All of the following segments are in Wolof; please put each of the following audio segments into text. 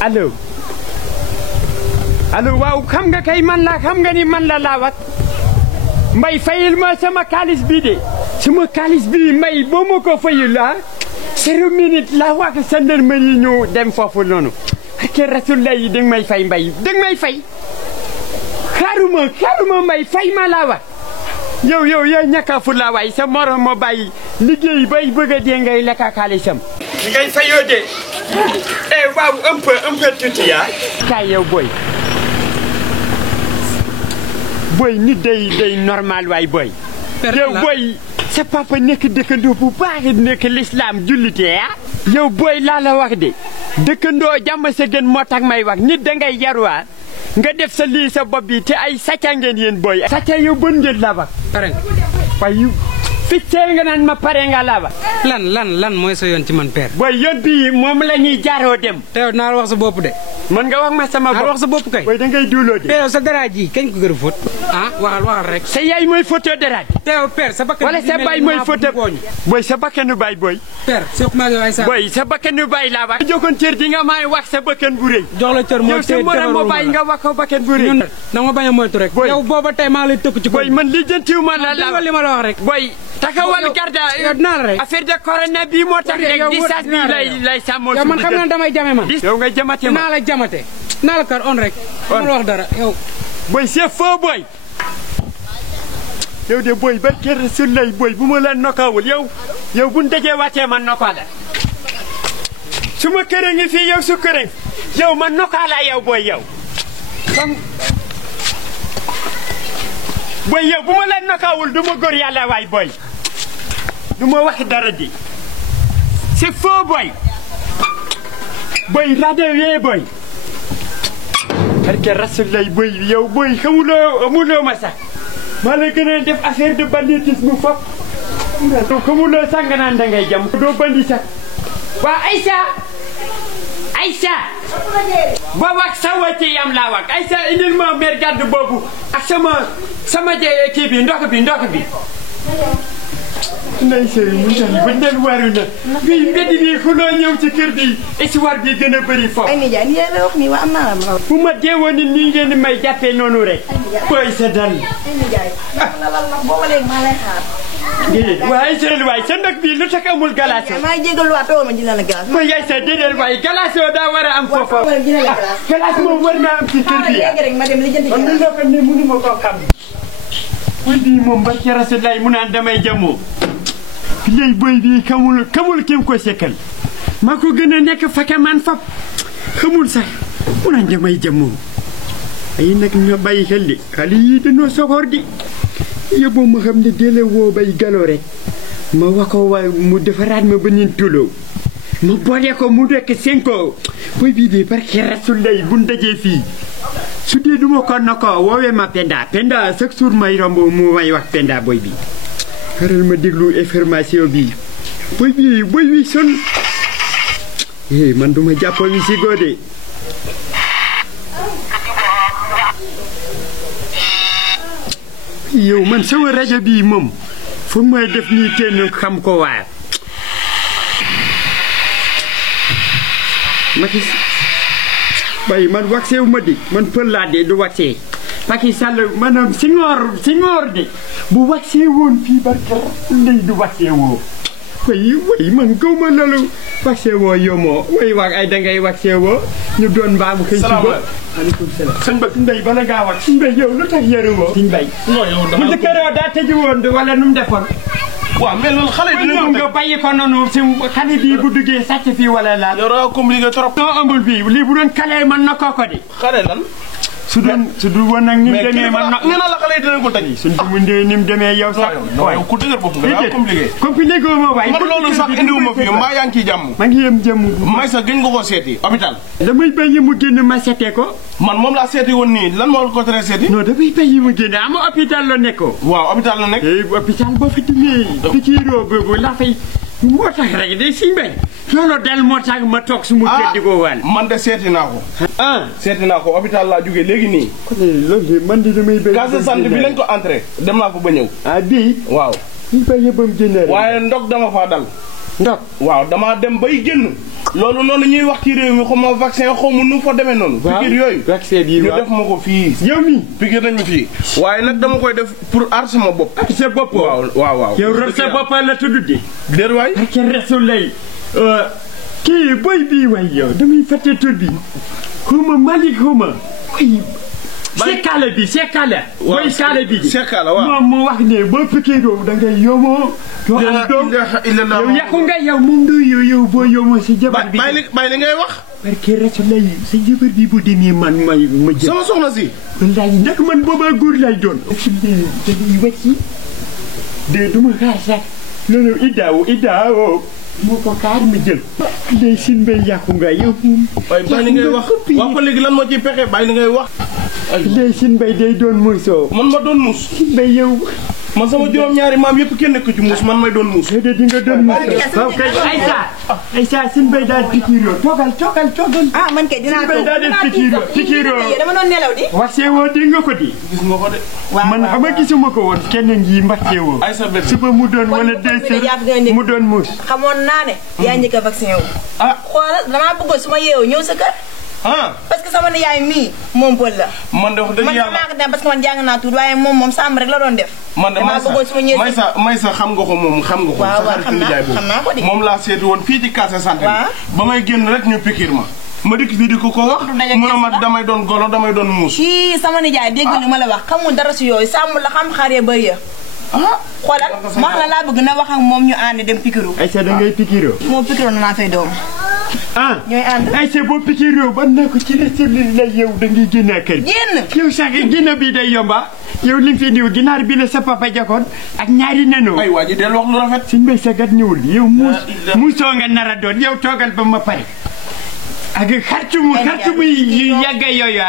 allo allo waaw xam nga kay man la xam nga ni man la laawat mbay fayil ma sama kaalis bi de sama kaalis bi mbay boo ma ko fayil la 0 minute la wax gendarmerie ñu dem foofu noonu ak rasulullah yi danga may fay mbay danga may fay xaaruma mbay fay ma laa wax yow yaa ñàkk a fu la waay sa morom ma bàyyi liggéey bay bëgg a dee ngay lekk xaalisam ngay fayoo de waaw un peu tuuti yaa kaay yow boy nit day normal waay boy yow boy sa papa nekk dëkkandoo bu baax nekk l'islam jullite yow boy laa la wax de dëkkandoo jàmm sa gën moo tax may wax nit dangay yaruwaa nga def sa lii sa bopp bi te ay sàcca ngeen yéen boy sàcca yow bon ngeen la wax pare waaye ficcee nga naan ma pare nga la wax lan mooy sa yoon ci man père boy yoon bi moom la ñuy jaaroo dem te yow naa la wax sa bopp de man nga wax ma sama bopp wax sa bopp kay boy da ngay duuloo de te yow sa dara ji kañ ko gën a fóot waxal rek sa yaay mooy photo dara te yow père sa bakkan wala sa baay mooy photo boy sa bakkanu baay boy père soxma nga ay sa boy sa bakkanu baay laa wax jokkoon cër di nga may wax sa bakkan bu rëy jox la cër mooy yow sa morom moo bàyyi nga wax ko bakkan bu rëy na ma bañ a moytu rek yow booba tey maa ngi lay tëkk ci boy man li jëntiwuma la li ma la wax rek boy taxawal garda naa la rek affaire de corona bi moo tax rek distance bi lay sàmmoo yow man xam naa damay jame man yow nga jamate ma naa la jamate naa la kar on rek ma la wax dara yow boy c'est faux boy yow de boy ba kër sul lay boy bu ma la nokawul yow bu ndajee wàccee man nokkaa la su ma kërë ngi fii yow su kërë yow man nokkaa la yow boy yow comme boy yow bu ma la nokawul du ma góor yàlla waay boy du ma wax dara di c'est faux boy rajo yee boy barke rasulullah boy yow boy xamuloo ma sax maa la gën a def affaire de banditisme fop xamuloo sax nga naan dangay jam doo bandi sax waa Aïssa boobu ak sa wàcce yam laa wax Aïssa indil ma mer gàdd boobu ak sama kii bi ndox bi nay sëy mu tax ba nel waru na bii mbedd bi xuloo ñëw ci kër bi histoire bi gën a bëri foofu ay nijaay ni la wax ni wa am naa la bu ma deewoon ni nii ngeen may jàppee noonu rek boy sa dal ay nijaay la booba léegi maa lay xaar waaye sëriñ waay sa ndox bi lu tax amul galaas maa jégalu waat ma dina la glace mooy yaay sa déedéet waay galaas yoo daa war a am foofa galaas moom war naa am ci kër bi léegi rek ma dem li jënd man mi loo ko ne mënu ma koo xam boy bii moom ba ci rasulullah mu naan damay jamoo léegi boy bii xamul kim ko sekkal maa ko gën a nekk fekk man fap xamul sax mu naan damay jamoo ay nag ñoo bàyyi xel de xale yii dañoo soxor di yóbboo ma xam ne dele woo bay galoo rek ma wax ko waa mu defaraat ma ba nin tuloo ma boole ko mu nekk 5 boy bii de barke rasulullah bu ndajee fii su dee duma ko na ko woowee ma Penda chaque jour may romb mu may wax Penda boy bi xaral ma déglu information bi boy bi son man duma jàppoo mi si góode yow man sama rajo bii moom foog may def nii kenn xam ko waa ma gis bay man waxeewu ma di man pël laa de du waxee Macky Sall maanaam Senghor de bu waxee woon fii barka ndey du waxee woo way man gaw ma loolu waxee woo yomoo way wax ay dangay waxee woo ñu doon mbaamu xëy ci ba aleykum salaam sëñ Ba Mbay bala ngaa wax sëñ Mbay yow lu tax yëru woo sëñ Mbay bu njëkkëroo daa tëju woon wala nu mu defoon waaw mais loolu xale yi dinañ nga bàyyi ko noonu si xale bii bu duggee sàcc fii wala laal yow da compliqué trop noo ëmbul bii lii bu doon kale man na kooko di xale lan su du woon nag ni mu demee man nee na la xale yi dinañ ko teg suñ du mu ndee ni mu demee yow sax yow ku dëgër bopp nga compliqué ma waay man loolu sax indiwuma fi mbaa yaa ngi ciy jàmm ma ngi yem jàmm may sax gën nga ko seeti hôpital damay bàyyi mu génn ma seetee ko man moom laa seeti woon nii lan moo ko tere seeti non damay bàyyi mu génn ama hôpital la nekkoo waaw hôpital la nekk hôpital boo fi demee pikiiroo boobu la fay moo tax rek de siñ bay loolu dal moo tax ma toog su mu kër di ko wàll man de seeti naa ko seeti naa ko hôpital laa jógee léegi nii loolu man di damay béy case de santé bi lañ ko entré dem naa ko ba ñëw bii waaw ñu bay yëbbam génne waaye ndog dama faa dal ndog waaw dama dem bay génn loolu noonu ñuy wax ci réew mi xaw ma vaccin xaw ma nu fa demee noonu. waaw piqûre yooyu. vaccin yi ñu def ma ko fii. yow mi piqûre nañ ma fii. waaye nag dama koy def pour aar sama bopp. ak sa bopp. waaw. yow rek sa bopp la tudd di. déet waay. ak resul lay kii boy bii waay yow damay fàtte tur bi xuma Malick xuma koy Sekala bi Sekala. waaw boy Sekala bi. Sekala waaw moom mu wax ne boo piqûre da ngay yomoo. doo am doom yow yàqu nga yow moom doo yow boo yomoo si jabar bi. bàyyi li ngay wax. parce que Rasulullah sa jabar bi bu demee man ma jël. sama soxna si. wallaahi ndax man boobaa góor lay doon. dañuy wàcc de duma xaar sax loolu iddaawo moo ko xaar ma jël. léegi sin bay yàqu nga yow. waaye bàyyi li ngay wax wax ko léegi lan moo ciy pexe bàyyi li ngay wax. léegi sin bay day doon muusoo. man ma doon muus. sin bay yow. man sama juróom-ñaari maam yëpp kenn nekk ci muus man may doon muus. déedéet di nga doon muus. waaw kay Aïssa sin bay daal pikiiroo toogal. ah man kay dinaa sin bay daal def pikiiroo. dama doon nelaw di. waxee woo di nga ko di. gis nga ko de. man xam nga gisuma ko woon kenn ngi mbakkee woo. Aïssa bébé suba mu doon wala 2 heures mu doon muus. xamoon naa ne. yaa njëkk a vaccin wu. xoolal damaa bëggoon su ma yeewoo ñëw sa kër. parce que sama nijaay mii moom pël la. man de wax dëgg yàlla man maa ko dem parce que man jàng naa tuuti waaye moom sàmm rek la doon def. man de Maysa xam nga ko moom xam nga ko. waaw xam naa ko di moom laa seeti woon fii ci case santé ba may génn rek ñu pikiir ma dikk fii di ko wax mu ne ma damay doon golo damay doon muus. kii sama nijaay dégg li ma la wax xamul dara si yooyu sàmm la xam xaaree bëri ya. xoolal wax la laa bëgg na wax ak moom ñu ànd dem pikiru. Aïssa da ngay pikiroo. moo pikiroo na naa fay doom. ñooy ànd. Aïssa boo pikiroo ban na ko ci restauration la yow da ngay génn kër gi. génn yow sax génn bi day yomba yow li fi ndiw ginaar bi la sa papa jakoon ak ñaari neno. ay waa ji del wax lu rafet. suñ bay sagat ñëwul yow muusoo nga nar a doon yow toogal ba ma pare. ak xarcu yu yàgga yooyu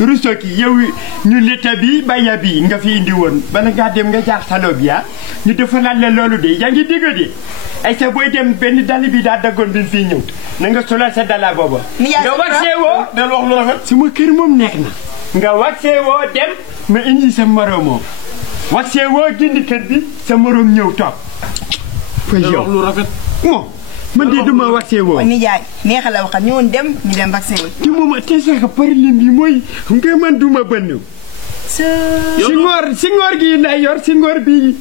ruso ki yow ñu leta bi baya bi nga fi indi woon bala ngaa dem nga jaar salo bi ñu defalaat la loolu de yaa ngi dégg de ay sa booy dem benn dal bi daa daggoon bi fii ñëw na nga solal sa dala booba nga waxee woo del wax lu rafet suma kër moom neex na nga waxee woo dem ma indi sa moroom waxee woo gindi kër bi sa moroom ñëw toog fa del wax lu rafet man de duma waxee woo. nijaay neexal la waxal ñu dem vaccin wi. te moom te sax problème bi mooy nga man duma bënn. singoor gi lay yor singoor bi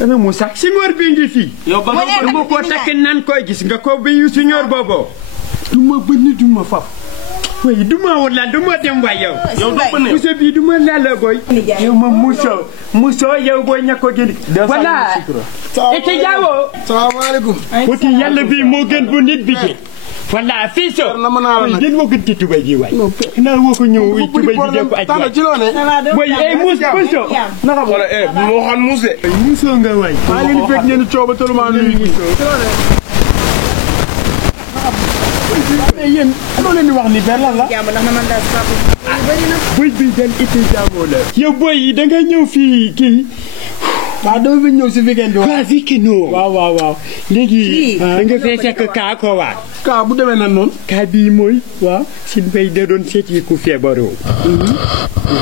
ana mu sax singoor bi ngi fii. yow ba nga ko takk nan koy gis nga ko bi singoor boobu. duma bënn duma faf. waaye duma wala duma dem waay yow. yow doo bënn muso bi duma laala boy. yow ma muso yow booy ñàkk ko gën. voilà. ete jaawo. salaamaaleykum. woti yàlla bi moo gën bu nit bi de. voilà fii so. den woo gën ci tubay ji waay. naa woo ko ñëw tubay ji de ko aj waay. ci loone. boy muso. naka wala bu ma waxoon muus de. muso nga waay. maa leen fekk ngeen cooba tellement nuyu. yéen loo leen di wax ni lan la. boy bi daal ite jaamoo la. yow boy yi da nga ñëw fii kii. waaw dama fi ñëw si weekend bi. waaw weekend waaw. léegi da nga fee fekk kaa ko waa. kaa bu demee nan noonu. kaa bii mooy. waaw sin bay da doon seeti ku feebaroo.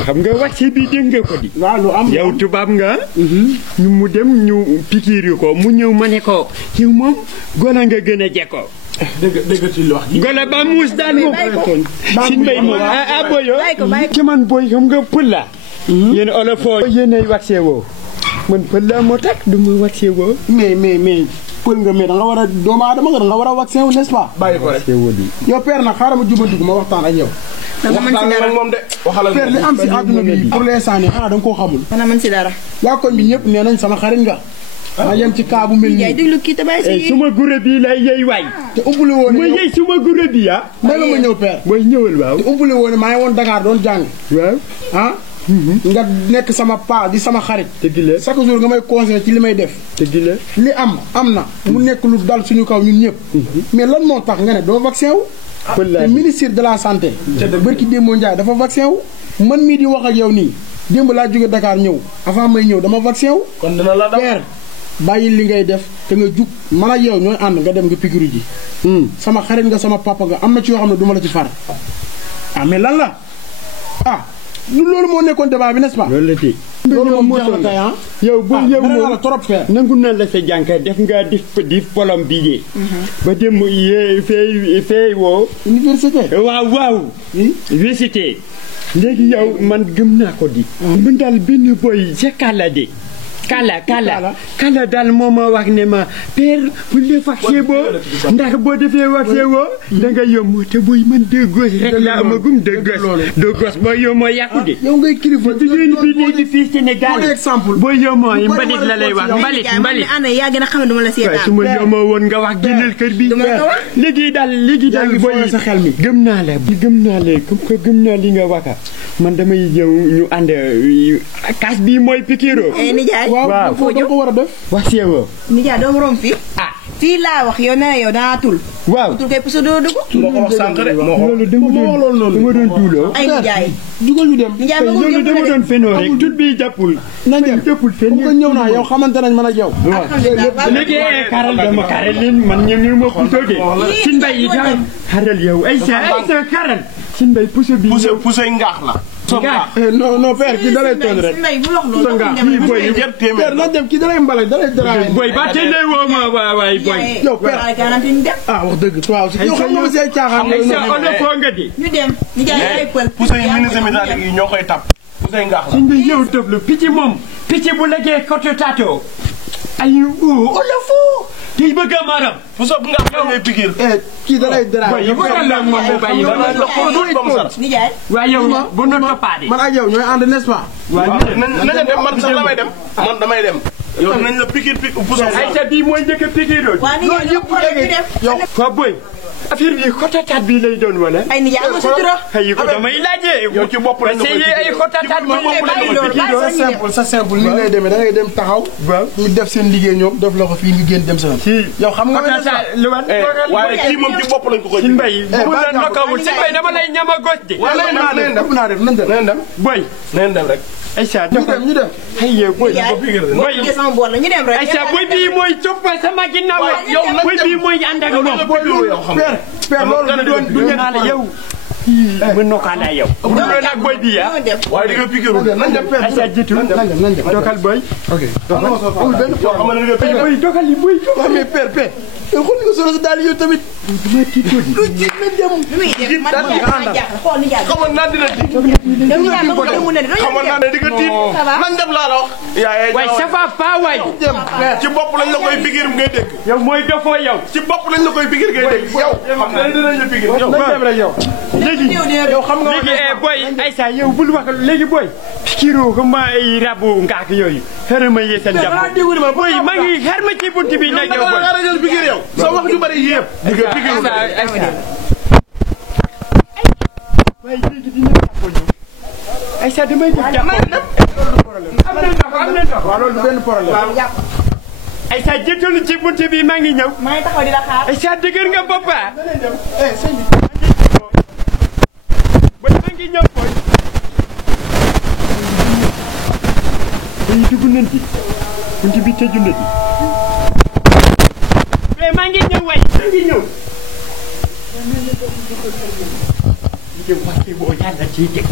xam nga wax bi dégg nga ko di. waaw lu am yow tubaab nga. ñu mu dem ñu pikiiri ko mu ñëw ma ne ko. yow moom gola nga gën a jekkoo. dëgg ci wax ji. gola ba muus daal moom. sin bay moom boyo. ci man boy xam nga pël la. yéen olofoo yéenay waxee woo. man pël la moo tax du ma waxee woo. mais pël nga mais da nga war a doomu aadama nga da nga war a waxee wu n'est-ce pas. bàyyi ko rek yow père nag xaaral ma jubandiku ma waxtaan ak yow. waxtaan ak moom de. waxalal père li am si àdduna bi pour l'instant nii xanaa da nga koo xamul. xanaa man si dara. waa koñ bi ñëpp nee nañ sama xarit nga. ma yem ci kaa bu mel nii. yaay déglu kii te bàyyi si. suma gure bi lay yey waay. te umpule woon ma yey suma gure bi may la ma ñëw père. mooy ñëwal waaw. te umpule woon maa ngi woon Dakar doon jàng. waaw. nga nekk sama paa di sama xarit. dëgg la chaque jour nga may conseillé ci li may def. dëgg la li am na. mu nekk lu dal suñu kaw ñun ñëpp. mais lan moo tax nga ne doo vaccin wu. te ministre de la santé. barki Demba Ndiaye dafa vaccin wu. man mii di wax ak yow nii démb laa jóge Dakar ñëw avant may ñëw dama vaccin wu. kon dina la def père bàyyi li ngay def te nga jug man ak yow ñooy ànd nga dem nga pikiru ji. sama xarit nga sama papa nga am na ci yoo xam ne duma la ci far. mais lan la loolu moo nekkoon débat bi n'est-ce pas. loolu la de. loolu moom jeex na tey ah. yow bu yow moom trop père. nangu na la sa jànka def nga di polom bi de. ba dem fee woo. université. waaw. université. léegi yow man gëm naa ko di. man daal benn boy ca Kalla de. Kalla daal moo ma wax ne ma père bu dee vaccin boo ndax boo defee vaccin woo da nga yomb te booy man deux gosses rek laa amagum deux gosses boo yomboo yàqu de. yow ngay kilifa jigéen bi léegi fii Sénégal boo yomboo yi mbalit la lay wax mbalit. yaa gën a xam ne duma la seetaan. su ma yomboo woon nga wax génnal kër bi. léegi daal booy sa xel mi. gëm naa la comme que gëm naa li nga wax man damay ñëw ñu ànd kaas bii mooy pikiiro. waaw foo ko war a def. wax si yow. nijaay doomu rom fii. fii laa wax yow nee na yow danaa tul. waaw tul kay puso doo dugg. moo ko wax sànq de loolu dama doon tuuloo. ay nijaay. jugal ñu dem. nijaay ma loolu dama doon fenoo rek tut bi jàppul. nañ dem jàppul fen comme que ñëw naa yow xamante nañ man ak yow. léegi karal leen man ñëw ma puso de. sin mbay yi daal xaral yow ay sa karal. sin mbay puso bi. puso yi ngaax la. non père kii da lay toon rek. père na dem kii da lay mbala da lay dara. boy ba tey lay woo ma waay boy. yow père wax dëgg waaw yow xam nga ma si ay caaxaan. ay sa ono foo nga di. ñu dem ñu jaay ay pël. puso yi ministre métallique yi ñoo koy tap. puso yi ngaax la. suñ bi yow tëb la picc moom picc bu legee côté tato ay olofo kii bëgg a maram. puso bu ngaax la ngay pikir. kii da lay dara. boy bu ko la moom mu bàyyi nijaay. waaye yow bu no toppaade. man ak yow ñooy ànd n'est-ce pas. waaw nañ dem man sax damay dem. man damay dem. yow nañ la pikir puso. ay sa bii mooy njëkk a pikiroo. waa nijaay yëpp ñu dem. yow fa boy affaire bi xotatat bi lay doon wala. ay nijaay amul sutura. ay ko damay laajee. yow ci bopp lañ la koy ay xotatat bi sa simple ni ngay demee da ngay dem taxaw. waaw ñu def seen liggéey ñoom def la ko fii ñu génn dem sa yow xam nga waaye kii moom ci bopp lañ ko koy. si mbay bu la nokkawul si mbay dama lay ñama gos de. naa def nañ dem boy nañ dem rek. Aïcha ñu dem ay yow boy boy sama bool la ñu dem rek. Aïcha boy bii mooy toppal sama ginnaaw yow boy bii mooy ànd ak moom. père loolu du naa la yow. mën noo kaa naa yow. bu dul nag boy bii ah. waaye di nga pikiru. nañ dem père Aïcha jiitu nañ dem dokal boy. ok amul benn problème. boy dokal li boy. waaw mais père yow xool nga solo si daal yow tamit. dama tiitoo di. lu jiit nañ dem. xool nijaay. xamoon naa dina tiit. xamoon naa ne di nga tiit. nañ dem laa la wax. waay ça va pas waay. ci bopp lañ la koy pikir ngay dégg. yow mooy dofoo yow. ci bopp lañ la koy pikir ngay dégg. yow xam nga dinañ la pikir. nañ dem rek yow. léegi yow xam nga léegi boy Aïssa yow bul wax léegi boy pikiroo ko ma ay rabu ngaak yooyu xëra ma yee seen jàpp boy maa ngi xar ma ci bunt bi nag yow boy nga ragal pikir yow sa wax ju bari yëpp di nga pikir waaye léegi dina jàppoo ñëw Aïssa damay def jàpp am na ndox waaw loolu du benn problème. Aïssa jëtalu ci bunt bi maa ngi ñëw maa ngi taxaw di la xaar. Aïssa dëgër nga boppa sëñ bi boy maa ngi ñëw boy dañu dugg nañ ci bunt bi tëju na ci maa ngi ñëw waay maa ngi ñëw li wàcce boo yàlla ciy teg